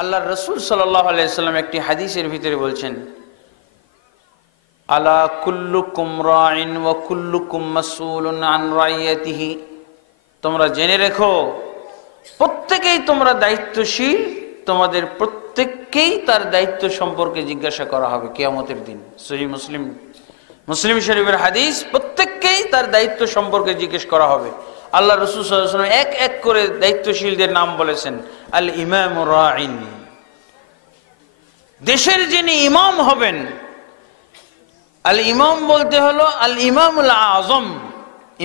আল্লাহর রাসূল সাল্লাল্লাহু আলাইহি সাল্লাম একটি হাদিসের ভিতরে বলছেন, আলা কুল্লুকুম রাইন ওয়া কুল্লুকুম মাসউলুন আন রাইয়াতিহি, তোমরা জেনে রেখো প্রত্যেকেই তোমরা দায়িত্বশীল, তোমাদের প্রত্যেককেই তার দায়িত্ব সম্পর্কে জিজ্ঞাসা করা হবে কিয়ামতের দিন। সহিহ মুসলিম শরীফের হাদিস, প্রত্যেককেই তার দায়িত্ব সম্পর্কে জিজ্ঞেস করা হবে। আল্লাহ রাসূল সাল্লাল্লাহু আলাইহি ওয়াসাল্লাম এক এক করে দায়িত্বশীলদের নাম বলেছেন। আল ইমামু রাইন, দেশের যিনি ইমাম হবেন। আল ইমাম বলতে হলো আল ইমামুল আজম।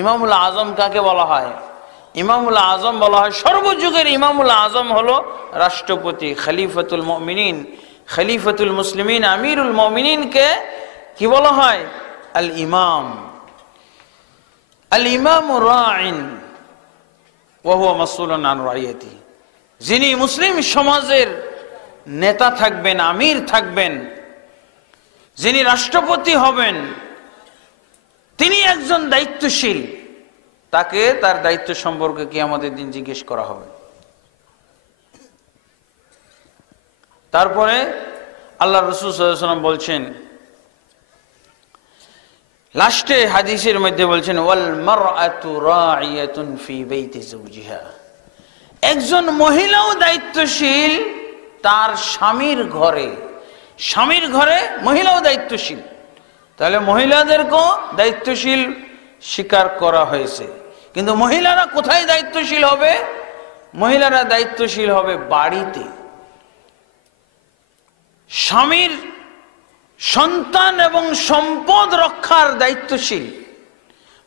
ইমামুল আজম কাকে বলা হয়? ইমামুল আজম বলা হয়, সর্বযুগের ইমামুল আজম হলো রাষ্ট্রপতি, খলিফাতুল মুমিনিন, খলিফাতুল মুসলিমিন, আমিরুল মুমিনিনকে কি বলা হয়? আল ইমাম। আল ইমামু রাইন ওয়া হুয়া মাসউলুন আন রাইয়াতি, যিনি মুসলিম সমাজের নেতা থাকবেন, আমির থাকবেন, যিনি রাষ্ট্রপতি হবেন, তিনি একজন দায়িত্বশীল, তাকে তার দায়িত্ব সম্পর্কে কিয়ামতের দিন জিজ্ঞেস করা হবে। তারপরে আল্লাহ রাসূল সাল্লাল্লাহু আলাইহি ওয়াসাল্লাম বলছেন, লাস্টে হাদিসের মধ্যে বলছেন, ওয়াল মারআতু রাইয়াতুন ফি বাইতি যাওজিহা, একজন মহিলাও দায়িত্বশীল তার স্বামীর ঘরে। স্বামীর ঘরে মহিলাও দায়িত্বশীল। তাহলে মহিলাদেরকেও দায়িত্বশীল স্বীকার করা হয়েছে। কিন্তু মহিলারা কোথায় দায়িত্বশীল হবে? মহিলারা দায়িত্বশীল হবে বাড়িতে, স্বামীর সন্তান এবং সম্পদ রক্ষার দায়িত্বশীল,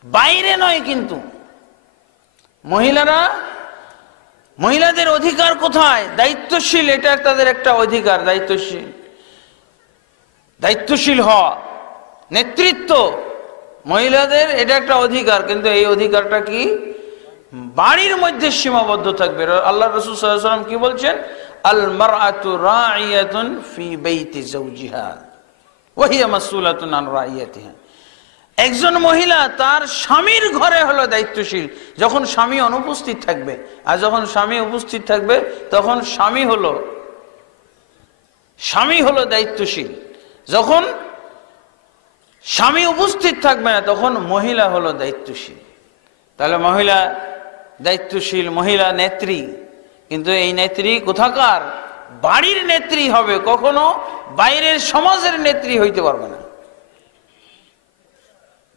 বাইরে নয়। কিন্তু মহিলাদের অধিকার কোথায়? দায়িত্বশীল, এটা তাদের একটা অধিকার। দায়িত্বশীল হওয়া, নেতৃত্ব, মহিলাদের এটা একটা অধিকার। কিন্তু এই অধিকারটা কি বাড়ির মধ্যে সীমাবদ্ধ থাকবে। আল্লাহ রাসূল সাল্লাল্লাহু আলাইহি ওয়াসাল্লাম কি বলছেন? আল মারআতু রাইয়াতুন ফি বাইতি যাওজিহা ওয়া হিয়া মাসউলাতুন আন রাইয়াতিহা, একজন মহিলা তার স্বামীর ঘরে হলো দায়িত্বশীল যখন স্বামী অনুপস্থিত থাকবে। আর যখন স্বামী উপস্থিত থাকবে তখন স্বামী হলো দায়িত্বশীল। যখন স্বামী উপস্থিত থাকবে না তখন মহিলা হলো দায়িত্বশীল। তাহলে মহিলা দায়িত্বশীল, মহিলা নেত্রী। কিন্তু এই নেত্রী কোথাকার? বাড়ির নেত্রী হবে, কখনো বাইরের সমাজের নেত্রী হইতে পারবে না।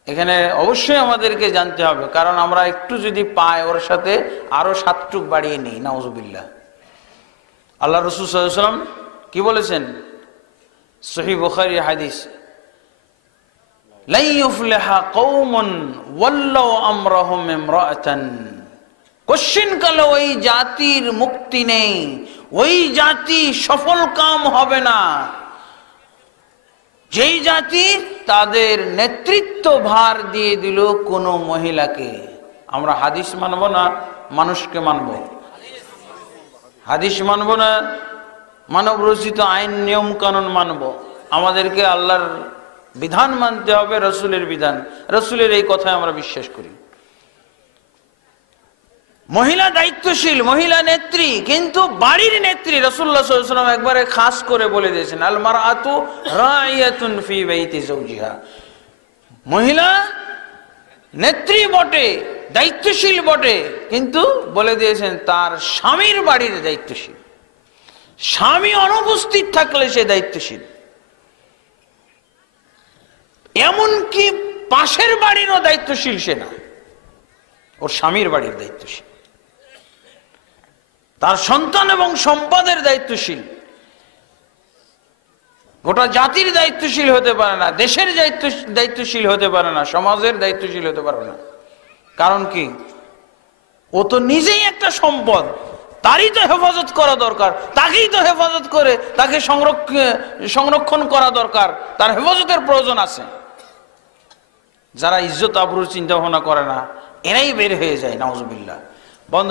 এখানে অবশ্যই আমাদেরকে জানতে হবে, কারণ আমরা একটু যদি পাই ওর সাথে আরো 7 টুক বাড়িয়ে নিই, নাউজুবিল্লাহ। আল্লাহ রাসূল সাল্লাল্লাহু আলাইহি ওয়াসাল্লাম কি বলেছেন? সহিহ বুখারী হাদিস, লা ইউফলিহা কওমুন ওয়াল্লাউ আমরাহুম ইমরাআতান, কোশ্চিন কালে ওই জাতির মুক্তি নেই, ওই জাতি সফল কাম হবে না যেই জাতি তাদের নেতৃত্ব ভার দিয়ে দিল কোনো মহিলাকে। আমরা হাদিস মানব না মানুষকে মানব? হাদিস মানব না মানব রচিত আইন নিয়ম কানুন মানব? আমাদেরকে আল্লাহর বিধান মানতে হবে, রাসূলের বিধান। রাসূলের এই কথায় আমরা বিশ্বাস করি। মহিলা দায়িত্বশীল, মহিলা নেত্রী, কিন্তু বাড়ির নেত্রী। রাসূলুল্লাহ সাল্লাল্লাহু আলাইহি ওয়াসাল্লাম একবারে খাস করে বলে দিয়েছেন, আল মারআতু রাইয়াতুন ফি বাইতি যাওজিহা, মহিলা নেত্রী বটে, দায়িত্বশীল বটে, কিন্তু বলে দিয়েছেন তার স্বামীর বাড়ির দায়িত্বশীল। স্বামী অনুপস্থিত থাকলে সে দায়িত্বশীল। এমনকি পাশের বাড়িরও দায়িত্বশীল সে না, ওর স্বামীর বাড়ির দায়িত্বশীল। তার সন্তান এবং সম্পদের দায়িত্বশীল। গোটা জাতির দায়িত্বশীল হতে পারে না, দেশের দায়িত্বশীল হতে পারে না, সমাজের দায়িত্বশীল হতে পারে না। কারণ কি? ও তো নিজেই একটা সম্পদ, তারই তো হেফাজত করা দরকার, তাকেই তো হেফাজত করে তাকে সংরক্ষণ করা দরকার, তার হেফাজতের প্রয়োজন আছে। যারা ইজ্জত আবরুর চিন্তা ভাবনা করে না এরাই বের হয়ে যায়, নাউজুবিল্লাহ। বন্ধ